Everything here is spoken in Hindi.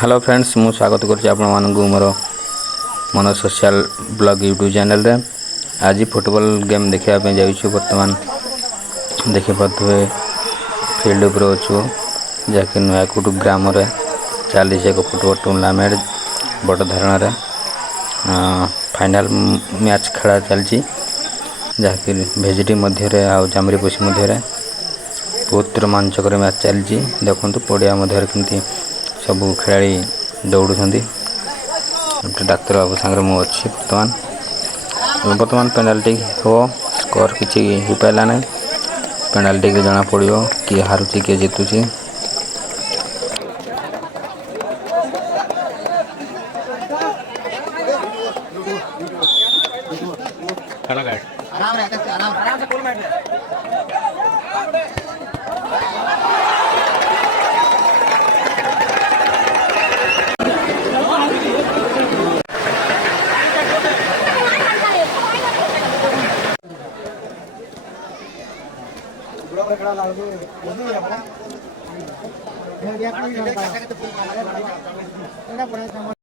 हेलो फ्रेंड्स मु स्वागत करूँ मोर मन सोशल ब्लॉग यूट्यूब चैनल रे। आज फुटबॉल गेम देखापी जाऊँ। बर्तमान देखिपे फील्ड उपर अच्छु जहाँकि नुआकोट ग्राम चली एक फुटबॉल टूर्नामेंट बड़ धरण फाइनल मैच खेला चलती जहाँकि भेजिटी मध्य जामरीपोशी मध्य बहुत रोमांचक मैच चलती। देखु पड़िया मध्य केमती सबू खिलाड़ी दौड़ुं डाक्तर बाबू सागर मु अच्छी बर्तमान पेनाल्टी हो स्कोर किसी हो पारा ना पेनाल्टी के जना पड़ो किए हारुची किए जितुची।